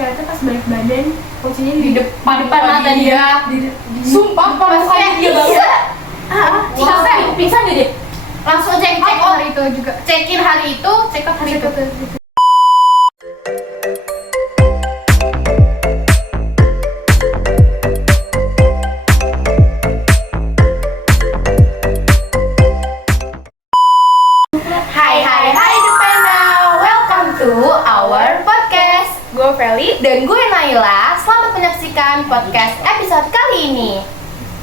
Ternyata pas balik badan, kuncinya di depan mata dia. Sumpah, Maksudnya dia banget. Sampai pingsan deh. Langsung cek Hari itu juga. cekin hari itu, check out hari itu. Hai Depena, welcome to our podcast. Gue Feli. Dan gue Naila. Selamat menyaksikan podcast episode kali ini.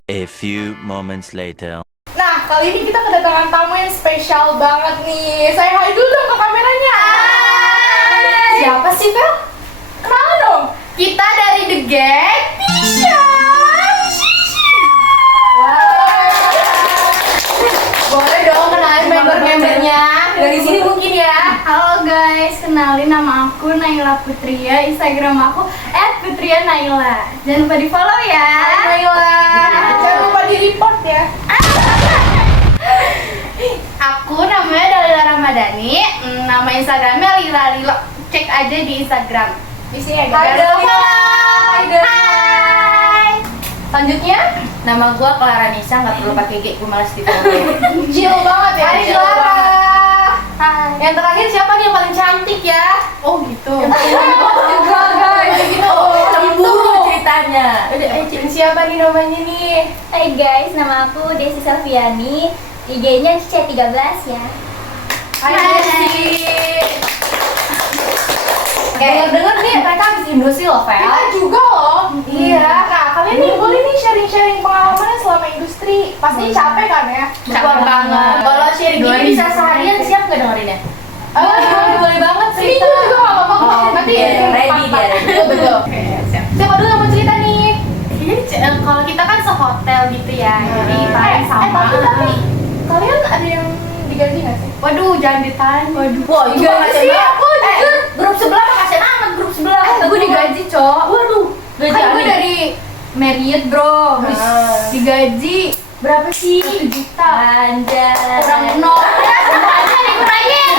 A few moments later. Nah, kali ini kita kedatangan tamu yang spesial banget nih. Saya hai dulu dong ke kameranya. Siapa sih, Fel? Kenalan dong. Kita dari The Gang Tisha. Boleh dong kenalin member-membernya. Dari sini mungkin ya. Halo guys, kenalin nama aku Naila Putria, Instagram aku @putrianaila. Jangan lupa di follow ya. Naila. Jangan lupa di report ya. Aku namanya Dalila Ramadhani. Nama Instagramnya Lila Lilo. Cek aja di Instagram. Di sini Hai ada. Dalila. Hai. Selanjutnya, nama gua Clara Nisa, nggak perlu pakai G, gua malas di follow. Chill banget ya. Hai chill Clara. banget. Hai. Yang terakhir siapa nih yang paling cantik ya? Oh gitu. Juga guys, gitu. Cemburu ceritanya. Siapa nih namanya nih? Hai guys, nama aku Desi Salviani. IG-nya C13 ya. Hai Desi. Dengar-dengar nih mereka habis industri loh, Fel. Kita juga loh. Iya. Nah, kalian nih boleh nih sharing-sharing pengalamannya selama industri. Pasti capek kan ya? Capek banget. Kalau sharing gini bisa seharian, siap nggak dengerinnya? Boleh banget cerita. Seminggu juga nggak apa-apa kok. Nanti Ready dia. Betul. Oke, siap. Siapa dulu yang mau cerita nih? Kalau kita kan sehotel gitu ya, jadi paling sama. Tapi kalian ada yang digaji nggak sih? Waduh, jangan ditanya. Waduh. Wah, juga sih kasihan aku jujur. Grup sebelah mah kasihan amat grup sebelah. Gue digaji, Cok. Waduh. Gaji Kan gue aneh. dari Marriott, bro. Digaji Berapa sih? 1 juta. Anjay. Kurang nol. Aja dikurangin.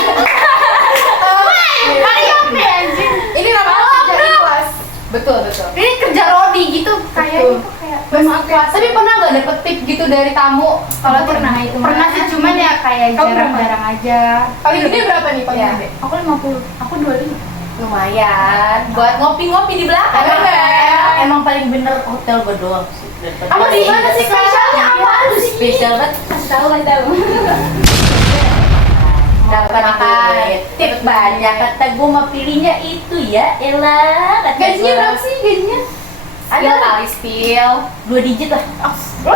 Kali apa ya anjing? Ini namanya kerja ikhlas. Betul. Ini kerja Rodi gitu kayaknya Betul. tuh kayak Memang ikhlas. Tapi pernah nggak dapet tip gitu dari tamu? Kalau Pernah, itu Pernah mah. sih, cuman ya kayak Kamu jarang-jarang aja. Paling gede berapa nih paling Iya. gede? Aku 50, aku 25. Lumayan buat ngopi-ngopi di belakang. Bener. Emang paling bener hotel gue doang sih. Apa di mana sih spesialnya apa sih? Spesial banget. Kasih tahu. Dapat tip banyak, kata gue mau pilihnya itu ya elah. Gajinya berapa sih gajinya? Ada kali spill 2 digit lah. 2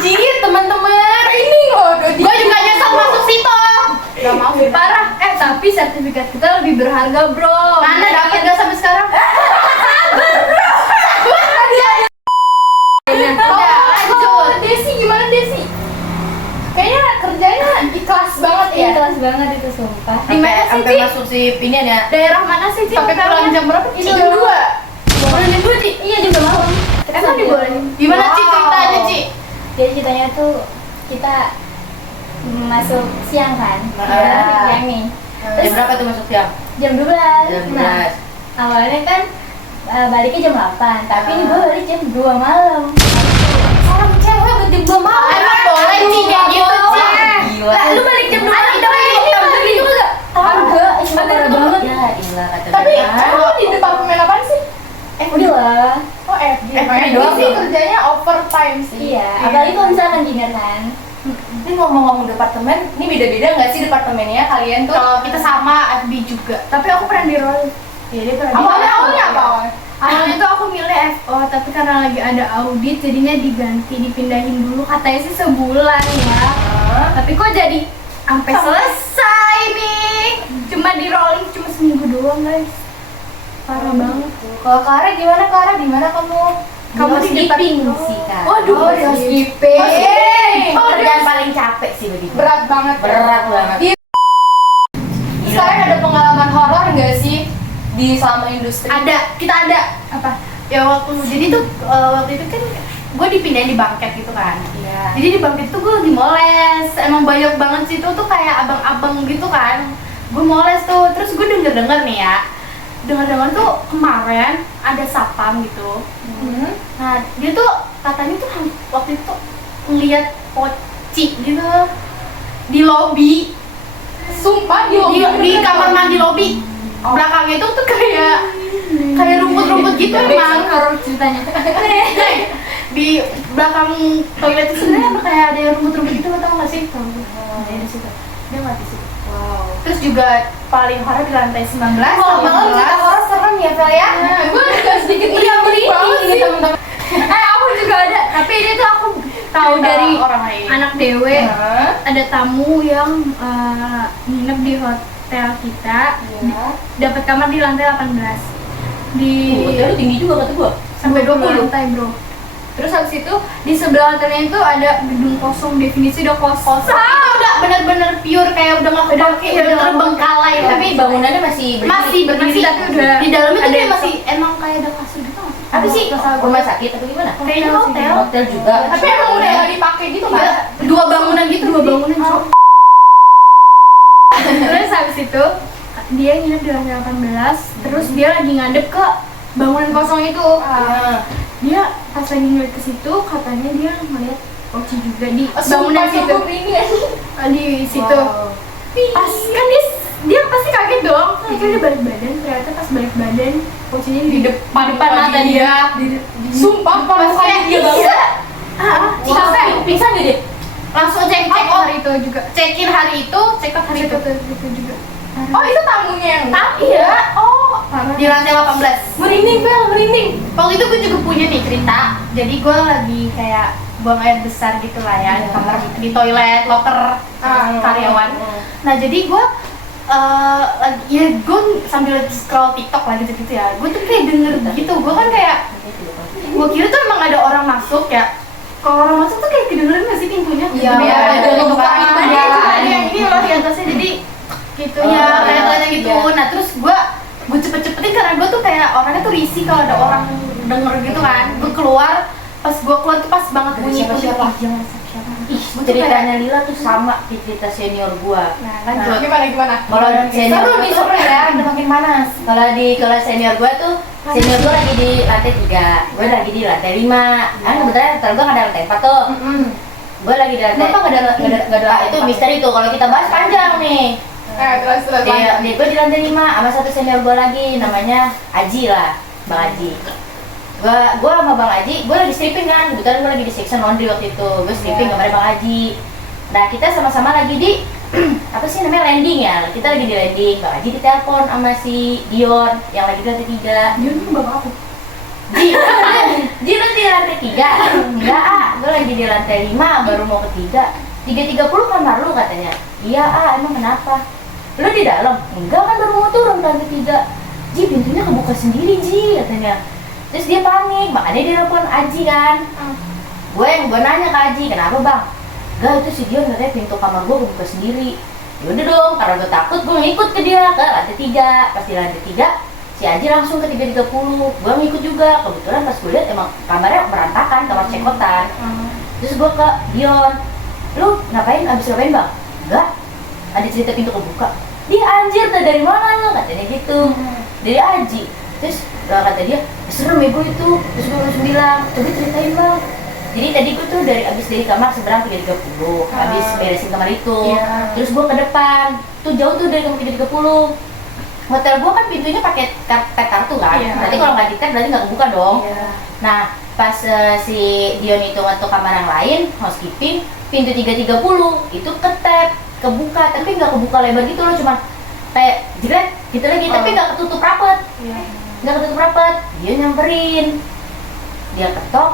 digit teman-teman. Ini loh, Gue juga nyesel masuk situ. Gak mau. Parah, tapi sertifikat kita lebih berharga bro. Mana dapet gak sampai sekarang? Oh, Desi gimana Desi? Kayaknya kerjanya ikhlas banget ya. Ikhlas banget itu sumpah. Di mana sih, Sampai Ci? masuk si ini ya. Daerah mana sih Ci? Sampai pulang jam berapa? Ini Jam dulu. 2. Pulang jam 2 Ci. Iya juga malam. Emang dibolehin? Gimana Ci Wow. ceritanya Ci? Jadi ceritanya tuh kita masuk siang kan. Siang nih. Jam berapa tuh masuk siang? Jam 12. Jam Nah, 12. awalnya kan baliknya jam 8, tapi ini gue balik jam 2 malam. Orang cewek buat jam 2 malam. Emang boleh Ci kayak gitu Ci. Gila. Lah, lu balik jam 2 malam. Tapi juga Enggak, cuma parah banget. Ya ilah kata Tapi dia. emang di departemen apa sih? Udah lah. Oh FD. FD FD doang sih dong. kerjanya overtime sih. Iya, apalagi kalau misalkan dinner kan. Ini ngomong-ngomong departemen, ini beda-beda nggak sih departemennya kalian tuh? Kalau kita sama FB juga. Tapi aku pernah di roll. Iya, dia pernah di Awalnya apa awalnya? Awalnya tuh aku milih FO, tapi karena lagi ada audit jadinya diganti, dipindahin dulu katanya sih sebulan ya. Tapi kok jadi sampai selesai nih. Cuma di rolling cuma seminggu doang, guys. Parah banget. Kalau Clara gimana Clara? Di mana kamu? Kamu di skipping depan- sih kan. Waduh, oh, di skipping. housekeeping. Kerjaan paling capek sih begitu. Berat banget. Berat banget. Di- Sekarang ada pengalaman horor nggak sih di selama industri? Ada, kita ada. Apa? Ya jadi tuh waktu itu kan gue dipindahin di bangket gitu kan. Iya. Jadi di bangket tuh gue lagi moles. Emang banyak banget situ tuh kayak abang-abang gitu kan. Gue moles tuh, terus gue denger nih ya. dengar-dengar tuh kemarin ada satpam gitu. Nah dia tuh katanya tuh waktu itu ngeliat poci gitu di lobi. Sumpah Di kamar mandi lobi. Belakangnya itu tuh kayak rumput-rumput gitu emang. Harus ceritanya. Di belakang toilet itu sebenarnya kayak ada rumput-rumput gitu, tau nggak sih? Tahu. Dia di situ. Dia nggak di situ. Wow. Terus juga paling horor di lantai 19. Kalau malam cerita horor serem ya, Fel ya? Gue juga sedikit merinding gitu, teman-teman. Aku juga ada, tapi ini tuh aku tahu Cerita dari orang lain. anak dewe. Hah? Ada tamu yang nginep di hotel kita, Iya. dapat kamar di lantai 18. Di Hotel lu tinggi juga kata gua. sampai 20 20 lantai, Bro. Terus habis itu di sebelah hotelnya itu ada gedung kosong, definisi udah kosong. Itu udah bener-bener pure kayak udah nggak kepake, Iya, udah udah terbengkalai. Tapi bangunannya masih berdiri. masih berdiri, tapi udah di dalamnya tuh ada kayak yang masih emang kayak ada kasur gitu nggak sih? Apa sih? Masalah gua. Rumah sakit atau gimana? Kayaknya hotel. Hotel juga. Tapi emang udah nggak dipakai gitu Iya, kan? dua bangunan gitu, dua bangunan, Cok. Terus habis itu dia nginep di lantai 18, terus dia lagi ngadep ke bangunan kosong itu. Dia pas lagi ngeliat ke situ, katanya dia ngeliat Oci juga di bangunan situ. Di situ. Pas kan dia pasti kaget dong. Dia balik badan, ternyata pas balik badan Ocinya di depan mata dia. Sumpah, pas kayak dia bangun. Sampai Pingsan gak dia? langsung cek Hari itu juga. cekin hari itu, check out hari itu. Itu juga. Oh, itu tamunya yang Iya. Oh, Parah. Di lantai 18. merinding, Fel, merinding. Waktu itu gue juga punya nih cerita. Jadi gue lagi kayak buang air besar gitu lah ya di kamar, di toilet, loker karyawan. Nah jadi gue lagi ya gue sambil scroll TikTok lah gitu ya. Gue tuh kayak denger gitu. Gue kan kayak gue kira tuh emang ada orang masuk ya. Kalau orang masuk tuh kayak kedengeran nggak sih pintunya? Iya, Iya, ada ada yang buka buka pintu. pintu. Dia cuma ada yang ini loh di atasnya, jadi Gitu ya ya. kayak kelihatan gitu. Iya. Nah terus gue cepet-cepetin karena gue tuh kayak orangnya tuh risih kalau ada orang denger gitu kan. Gue keluar, pas gue keluar tuh pas banget bunyi siapa-siapa? Ih, jangan siapa-siapa. Ih, ceritanya Lila tuh sama di cerita senior gua. Nah Nah, lanjut. gimana? Kalau senior Seru gua nih, tuh- seru ya, udah makin panas. Kalau di kelas senior gua tuh, senior gua lagi di lantai 3, gua lagi di lantai 5. Kan kebetulan hotel gua nggak ada lantai 4 tuh. Gua lagi di lantai. Kenapa nggak ada Ah, itu misteri tuh. Kalau kita bahas panjang nih. Terus Dia gua di lantai 5 sama satu senior gua lagi, namanya Aji lah, Bang Aji. Gua sama Bang Aji, gua lagi stripping kan. Kebetulan gua lagi di section laundry waktu itu. Gua stripping Iya. sama Bang Aji. Nah, kita sama-sama lagi di apa sih namanya, landing ya. Kita lagi di landing. Bang Aji ditelepon sama si Dion yang lagi di lantai 3. Dia tuh bapak aku. Di lantai 3. Enggak, gue lagi di lantai 5, baru mau ke 3. 3.30 kamar lu katanya. Iya, emang kenapa? Lu di dalam? Enggak, kan baru mau turun ke lantai 3. Ji, pintunya kebuka sendiri, Ji, katanya. Terus dia panik, makanya dia telepon Aji kan. Gue nanya ke Aji, kenapa bang? Enggak, itu si Dion katanya pintu kamar gue kebuka sendiri. Yaudah dong, karena gue takut, gue ngikut ke dia ke lantai 3. Pas di lantai 3, si Aji langsung ke 3.30. Gue ngikut juga, kebetulan pas gue lihat emang kamarnya berantakan, kamar cekotan. Terus gue ke Dion, lu abis ngapain bang? Enggak, ada cerita pintu kebuka. Dia anjir, dari mana lu? Katanya gitu. Dari Aji. Terus kata dia, serem ya gue itu. Terus gue langsung bilang, coba ceritain bang. Jadi tadi gue tuh abis dari kamar seberang 3.30, abis beresin kamar itu. Iya. Terus gue ke depan, tuh jauh tuh dari kamar 3.30. Hotel gue kan pintunya pakai tag kartu kan. Iya. Berarti kalau nggak di tag berarti nggak kebuka dong. Iya. Nah, pas si Dion itu ngetuk kamar yang lain, housekeeping, pintu 3.30 itu ketep, kebuka, tapi nggak kebuka lebar gitu loh, cuma kayak jelek gitu lagi, tapi nggak ketutup rapet. Nggak ketutup rapet. Dia nyamperin, dia ketok,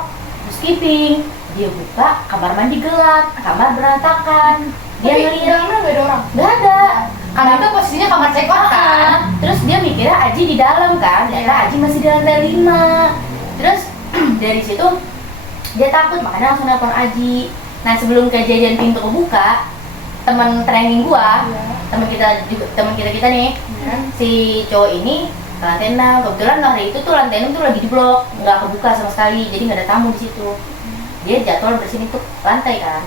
housekeeping, dia buka, kamar mandi gelap, kamar berantakan. Dia Tapi di ngeliat dalamnya nggak ada orang. nggak ada. Karena itu posisinya kamar check out kan. Terus dia mikirnya Aji di dalam kan, ternyata Aji masih di lantai 5. Terus dari situ dia takut, makanya langsung nelfon Aji. Nah, sebelum kejadian pintu kebuka, teman training gua, teman kita nih, si cowok ini ke lantai 6. Kebetulan hari itu tuh lantai 6 tuh lagi di blok, nggak kebuka sama sekali, jadi nggak ada tamu di situ. Dia jadwal bersihin itu lantai kan.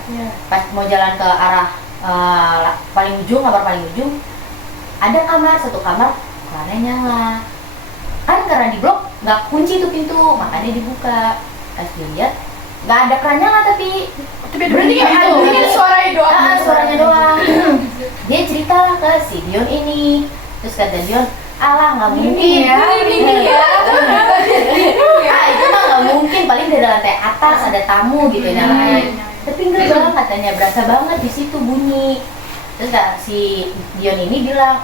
Pas mau jalan ke arah paling ujung, kamar paling ujung, ada satu kamar kerannya nyala. kan karena di blok nggak kunci tuh pintu, makanya dibuka. Pas dilihat nggak ada keranjang tapi berarti kayak gitu. Mungkin suaranya doang. suaranya doang. Dia cerita lah ke si Dion ini, terus kata Dion, alah nggak mungkin ya. Itu mah nggak mungkin, paling dari lantai atas ada tamu gitu nyalain. Tapi enggak bang, katanya berasa banget di situ bunyi. Terus si Dion ini bilang,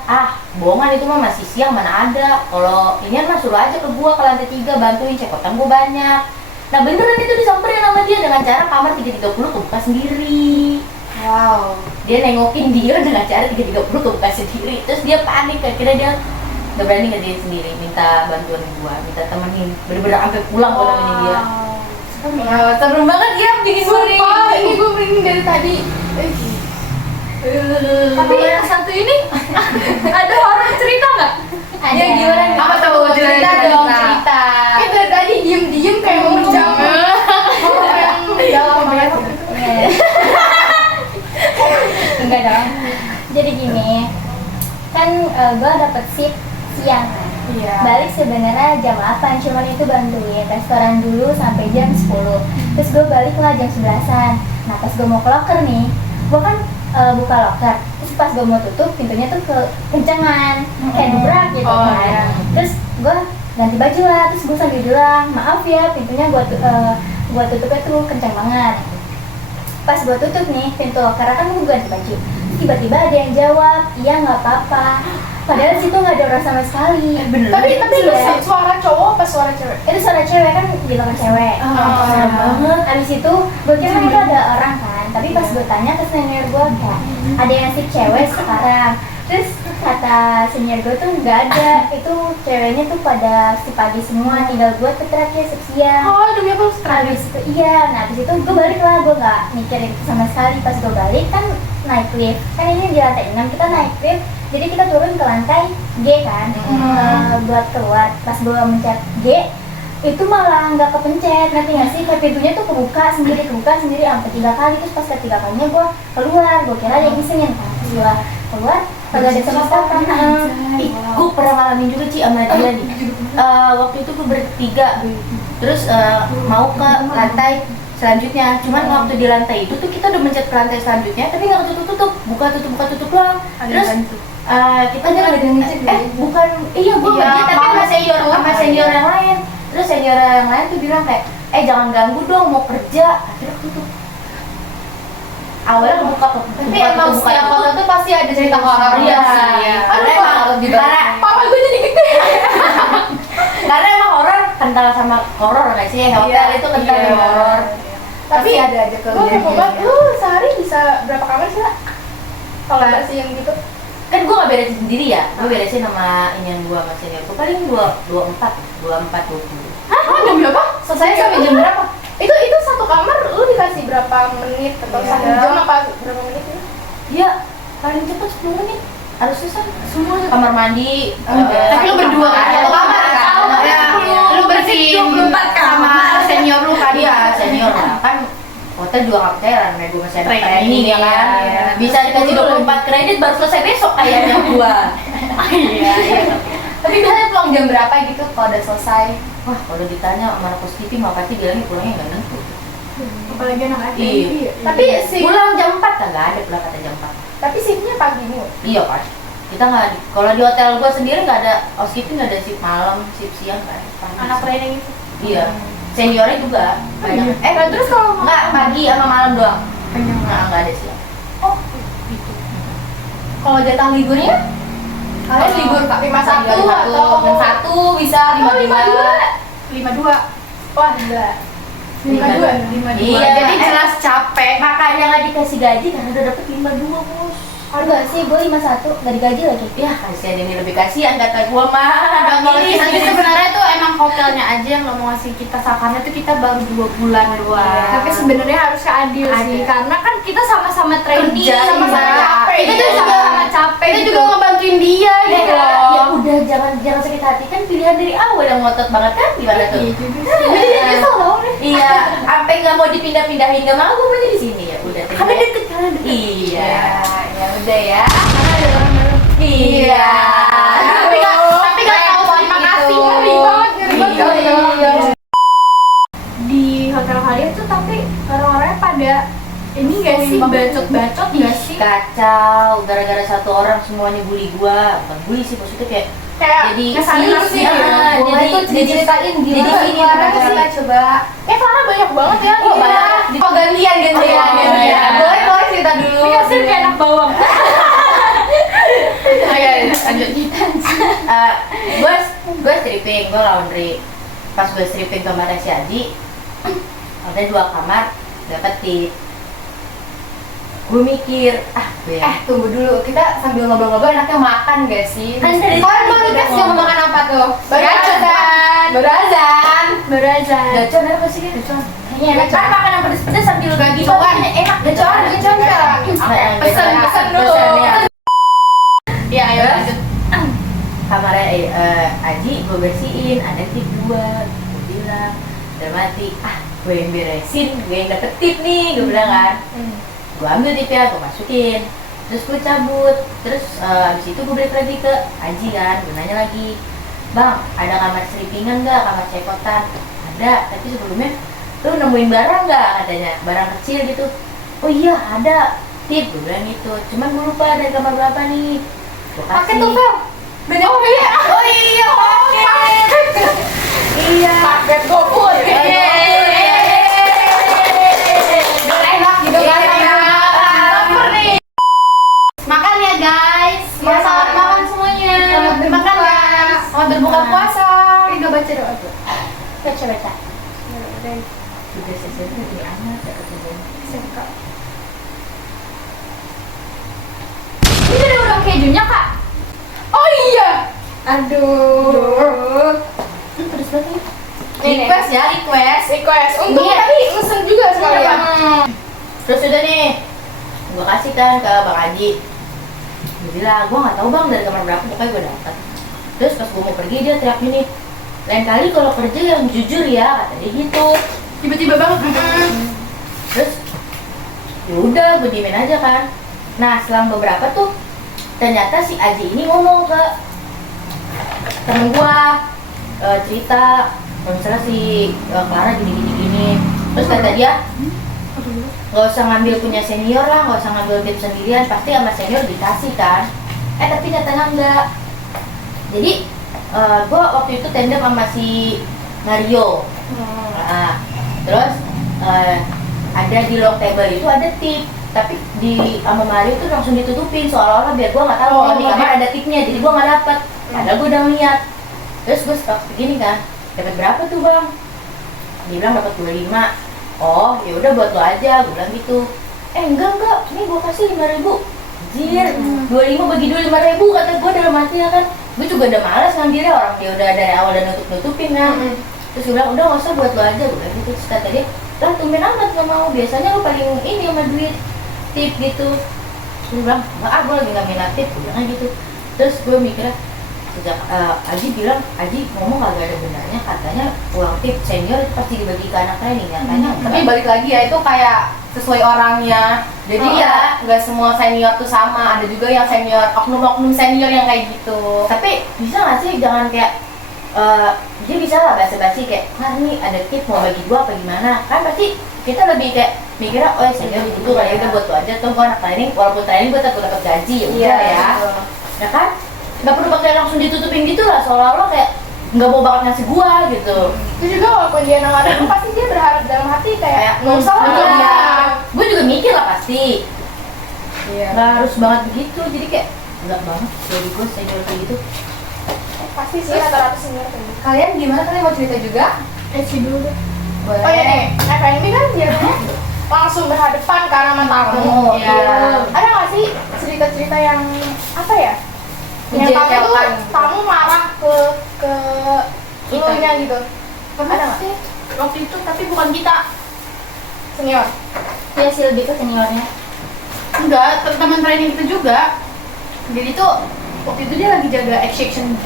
bohongan itu mah masih siang, mana ada. Kalau ini mah suruh aja ke gua ke lantai 3 bantuin, cekotan gua banyak. Nah beneran itu disamperin sama dia dengan cara kamar 330 kebuka sendiri. Wow. Dia nengokin Dion dengan cara 330 kebuka sendiri. Terus dia panik, akhirnya dia gak berani ngerjain sendiri, minta bantuan gua, minta temenin, bener-bener sampai pulang gua nemenin dia. Wow, seru banget ya bikin Sumpah, merinding. ini gue merinding dari tadi. Tapi yang satu ini ada horor cerita nggak? Ada. Ya gimana nih? Apa tuh? Cerita dong, cerita. Dari tadi diem-diem kayak mau menjawab. Horor yang dalam banget. Enggak dong. Jadi gini, kan gue dapet shift siang kan. Iya. Balik sebenarnya jam 8, cuman itu bantuin restoran dulu sampai jam 10. Terus gue balik lah jam 11-an. Nah pas gue mau ke locker nih, gue kan buka locker. Terus pas gue mau tutup, pintunya tuh kencengan, kayak dubrak gitu Oh, kan. iya. Terus gue ganti baju lah, terus gue sambil bilang, maaf ya pintunya gue tutupnya tuh kencang banget. Pas gue tutup nih pintu locker, kan gue ganti baju. Tiba-tiba ada yang jawab, iya nggak apa-apa. Padahal situ nggak ada orang sama sekali. Tapi itu Iya. suara cowok apa suara cewek? Itu suara cewek kan di loker cewek. serem banget. Abis itu gue kira itu ada orang kan. Tapi pas gue tanya ke senior gue kayak ada yang si cewek sekarang. Terus kata senior gue tuh nggak ada. Itu ceweknya tuh pada si pagi semua. Tinggal gue tuh terakhir siang. Oh, demi apa? Habis itu iya, nah habis itu gue balik lah, gue nggak mikirin itu sama sekali. Pas gue balik kan naik lift, kan ini di lantai 6 kita naik lift, jadi kita turun ke lantai G kan, buat keluar. Pas gue mencet G, itu malah nggak kepencet, nanti nggak sih, kayak pintunya tuh kebuka sendiri sampai 3 kali. Terus pas ketiga kalinya gue keluar, gue kira ada yang ngisengin kan. Pas gue keluar, kagak ada sama sekali. Gue pernah ngalamin juga Ci sama dia nih. Waktu itu gue bertiga, terus mau ke lantai selanjutnya. Cuman waktu di lantai itu tuh kita udah mencet ke lantai selanjutnya, tapi nggak tutup, buka tutup doang. Terus kita ada yang ngecek bukan, iya gue kerja tapi sama senior yang lain. Terus senior yang lain tuh bilang kayak, jangan ganggu dong, mau kerja. Akhirnya tutup. Awalnya kebuka. Tapi emang setiap kota tuh pasti ada cerita horor. Iya sih. sih. Aduh, Karena emang harus dibalik. karena- Papa gue jadi gede. Karena emang horor kental sama horor nggak sih? Hotel itu kental Iya. sama horor. Tapi ada aja gue kepo banget, lu sehari bisa berapa kamar sih, Kak? Kalau nggak sih yang gitu? Kan gue nggak beresin sendiri ya, gue beresin sama inian gue sama senior. Gue paling 24. Hah? Jam berapa? Selesai sampai jam berapa? Itu satu kamar lu dikasih berapa menit atau Iya. 1 jam apa berapa menit ya? Iya, paling cepat 10 menit. Harus selesai semua kamar mandi. Tapi lu berdua kan? Satu kamar kan? Ya, lu bersihin 24 sama senior lu kan? Iya, senior lah kan. Hotel juga nggak percaya gue masih ada Training, training ya kan. iya. Bisa dikasih 24 kredit baru selesai besok kayaknya gua. Iya. Tapi biasanya pulang jam berapa gitu kalau udah selesai? Wah, kalau ditanya sama anak positif mah pasti bilangnya pulangnya nggak nentu. Apalagi anak adik. Iya. Tapi si Pulang jam 4 kan nggak ada pulang kata jam 4. tapi shiftnya pagi nih. Iya kan. Kita nggak kalau di hotel gua sendiri nggak ada housekeeping, nggak ada shift malam, shift siang kan. Pagi. Anak training itu. Iya. Seniornya juga banyak. Nah, terus kalau Nggak, pagi sama malam doang. Nggak ada siang. Oh, gitu. Kalau jatah liburnya? Kalian libur Kak 51 atau 1 bisa 52. 52. wah enggak. 52. Iya, Jadi jelas capek. Makanya nggak dikasih gaji karena udah dapet 52 bos. Enggak sih, gue 51, nggak digaji lagi. Ya kasihan ini lebih kasihan kata gua mah. Tapi sebenarnya tuh emang hotelnya aja yang nggak mau ngasih kita sakarnya tuh kita baru 2 bulan doang. Tapi sebenarnya harus adil sih, Adil. karena kan kita sama-sama training, Kerja, sama-sama iya. capek. Kita gitu. juga sama-sama capek. Kita gitu. juga ngebantuin dia Ya, gitu ya loh. udah jangan sakit hati, kan pilihan dari awal yang ngotot banget kan gimana tuh? Jadi nyesel loh. Iya, sampai nggak mau dipindah-pindahin, nggak mau gue maunya di sini ya udah. Karena deket kan. Iya. Ya udah ya. Iya. Tapi nggak tahu terima kasih. ada ini gak sih bacot-bacot gak sih? Kacau, gara-gara satu orang semuanya bully gua. Bukan bully sih, maksudnya kayak jadi ngesalin iya, sih. iya, Boleh jadi- tuh diceritain jadi gimana gini Clara tuh, sih coba. Clara banyak banget ya. Oh, banyak. Oh gantian. iya. Boleh cerita dulu. Ini kasih kayak anak bawang. Ayo lanjut. Gue stripping, gue laundry. Pas gue stripping kamarnya si Aji, ada 2 kamar dapet tip. Gue mikir, gue Tunggu dulu, kita sambil ngobrol-ngobrol enaknya makan gak sih? Kan dari Kalian baru tadi tes udah mau makan apa tuh? Berazan. Berazan. Berazan. gacor apa sih kan? Kayaknya enak kan makan yang pedes-pedes sambil gaji Coba. enak Gacor sekarang. Pesen dulu. ya. Iya, ayo Terus? lanjut. Kamarnya Aji gue bersihin, ada tip 2. Gue bilang, udah mati, gue yang beresin, gue yang dapet tip nih, gue bilang kan. Gue ambil tipnya, gue masukin, terus gue cabut, terus abis itu gue balik lagi ke Aji kan, gue nanya lagi, bang, ada kamar strippingan nggak, kamar cekotan? Ada, tapi sebelumnya lu nemuin barang nggak, katanya, barang kecil gitu. Oh iya ada, tip, gue bilang gitu, cuman gue lupa dari kamar berapa nih. Gue Pakai kasih. tuh, Fel. Banyak iya. Oh iya paket. Iya. Paket GoFood. Udah enak gitu kan. Lapar nih. Makan ya guys. Ya, Selamat makan semuanya. Selamat Makan berbuka. guys. Selamat berbuka puasa. Kita baca doa tuh. Baca. Juga sesuatu lebih anak ya ketemu. Ini ada udang kejunya kak. Oh iya. Aduh. Terus lagi. Request ya, request. Untung Iya. tadi mesen juga sekalian. Terus udah nih, gue kasih kan ke Bang Aji. Gue bilang, gue nggak tahu bang dari kamar berapa, pokoknya gue dapet. Terus pas gue mau pergi dia teriak gini, lain kali kalau kerja yang jujur ya, kata dia gitu. Tiba-tiba banget. Terus ya udah gue diemin aja kan. Nah selang beberapa tuh ternyata si Aji ini ngomong ke temen gue, cerita kalau misalnya si Clara gini. Terus kata dia, nggak usah ngambil punya senior lah, nggak usah ngambil tip sendirian, pasti sama senior dikasih kan. Tapi nyatanya enggak. Jadi gue waktu itu tandem sama si Mario. Nah, terus ada di long table itu ada tip, tapi di sama Mario tuh langsung ditutupin seolah-olah biar gue nggak tahu kalau di kamar ada tipnya, jadi gue nggak dapet. Padahal gue udah lihat. Terus gue stok begini kan, dapat berapa tuh bang? Dia bilang dapat 25. Oh ya udah buat lo aja, gue bilang gitu. Enggak, ini gue kasih 5.000. Anjir, 25 bagi 25.000 kata gue dalam hati ya kan. Gue juga udah malas ngambilnya, orang dia udah dari awal udah nutupin kan. Terus gue bilang udah nggak usah buat lo aja, gue bilang gitu. Terus kata dia, lah tumben amat nggak mau, biasanya lo paling ini sama duit tip gitu. Terus gue bilang nggak, gue lagi nggak minat tip, gue bilang gitu. Terus gue mikirnya sejak Aji bilang, Aji ngomong kagak ada benarnya, katanya uang tip senior itu pasti dibagi ke anak training, nyatanya Tapi balik lagi ya, itu kayak sesuai orangnya. Jadi ya nggak semua senior tuh sama. Ada juga yang senior, oknum-oknum senior yang kayak gitu. tapi bisa nggak sih jangan kayak dia bisa lah basa-basi kayak, ini ada tip mau bagi gua apa gimana, kan pasti kita lebih kayak mikirnya, oh ya senior itu kali udah buat lo aja, tuh gua anak training, walaupun training gua tetap dapat gaji ya udah ya, ya kan, nggak perlu pakai langsung ditutupin gitu lah, seolah-olah kayak nggak mau bakal ngasih gua gitu. Itu juga walaupun dia nawarin, pasti dia berharap dalam hati kayak nggak usah lah. Iya, gua juga mikir lah pasti, Iya. nggak harus banget begitu, jadi kayak enggak banget dari gua senior kayak gitu. Pasti sih rata-rata senior kayak gitu. Kalian gimana? Kalian mau cerita juga? Eci dulu deh. Boleh. Oh iya nih, FNB kan biasanya langsung berhadapan kan sama tamu. Iya. Ada nggak sih cerita-cerita yang apa ya? Yang tamu tuh Menjengkelkan. tamu marah ke itunya gitu. Ada nggak? sih waktu itu, tapi bukan kita. Senior. Ya sih lebih ke seniornya. Enggak, teman training kita juga. Jadi tuh waktu itu dia lagi jaga extraction,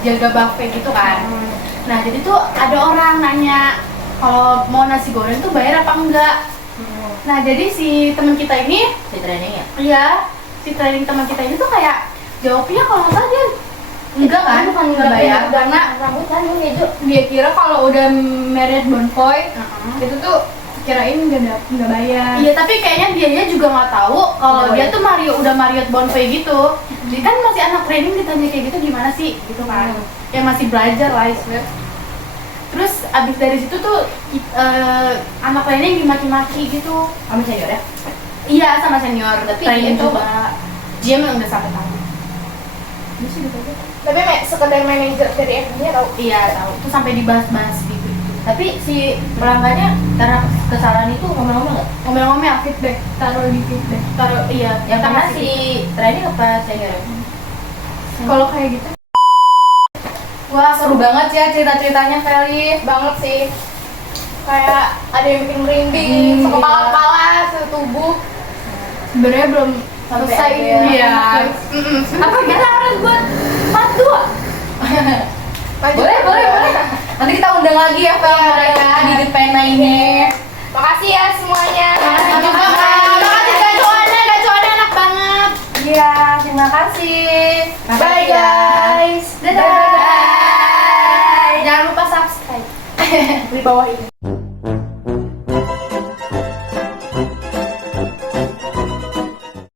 jaga buffet gitu kan. Nah jadi tuh ada orang nanya kalau mau nasi goreng tuh bayar apa enggak. Nah jadi si teman kita ini, Si training ya. iya, si training teman kita ini tuh kayak jawabnya kalau nggak salah dia enggak kan, Bukan nggak bayar karena rambut kan ini Jo. Dia kira kalau udah married bonvoy itu tuh kirain nggak bayar. Iya, tapi kayaknya dianya juga nggak tahu kalau dia tuh udah Marriott Bonvoy gitu. Jadi kan masih anak training ditanya kayak gitu gimana sih gitu kan. Ya masih belajar lah istilahnya. Terus abis dari situ tuh anak training dimaki-maki gitu. Sama senior ya? Iya, sama senior, Tapi training dia juga. GM yang udah sampai tahu. Tapi sekedar manajer dari FB-nya tahu. Iya, tahu. Itu sampai dibahas-bahas gitu. Tapi si pelanggannya karena kesalahan itu ngomel-ngomel nggak? Ngomel-ngomel, Feedback, taruh di feedback. taruh iya. Yang kita kena masih- si training apa senior? Kalau kayak gitu Wah, seru banget ya cerita-ceritanya Feli. banget sih. Kayak ada yang bikin merinding, sekepala-kepala, setubuh. Sebenarnya belum Sampai selesai ada ini. Iya. Apa kita harus buat part 2? Boleh. Nanti kita undang lagi ya Fel di The Pena ini. Makasih ya semuanya. Makasih juga, Kak. Makasih gacoannya enak banget. Iya, terima kasih. Bye guys. Dadah. Jangan lupa subscribe. Di bawah ini.